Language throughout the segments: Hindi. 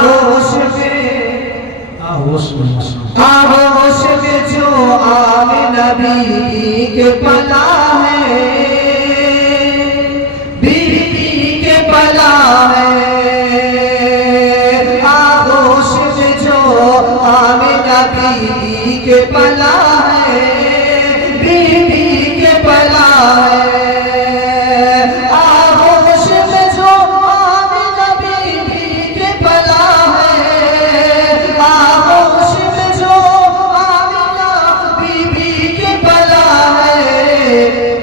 आगोश में जो आमिना बीबी के पला है, बीबी के पला है। आगोश में जो आमिना बीबी के पला है, बीबी के पला है।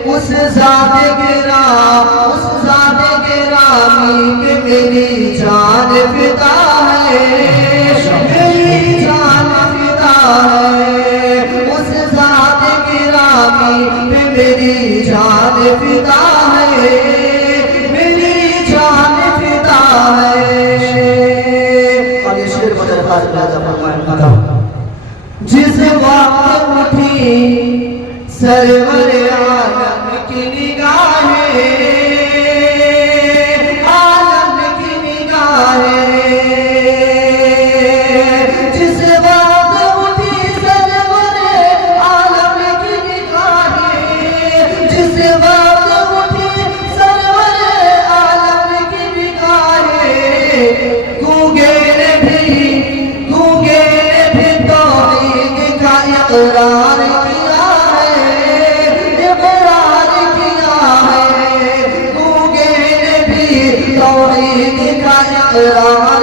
उस ज़ाते गिरामी पे मेरी जान फिदा है, मेरी जान फिदा है। उस ज़ाते गिरामी पे मेरी जान फिदा है, मेरी जान फिदा है। और ये शेर बदल फरमाया, जिस वक्त उठी सरवर आलम की निगाहें, आलम की निगाहें। जिस वक्त उठी सरवर आलम की निगाहें, जिस वक्त उठी सरवर आलम की निगाहें, गूंगे ने भी तौहीद का इक़रार किया है, इक़रार किया है। गूंगे ने भी तौहीद का इक़रार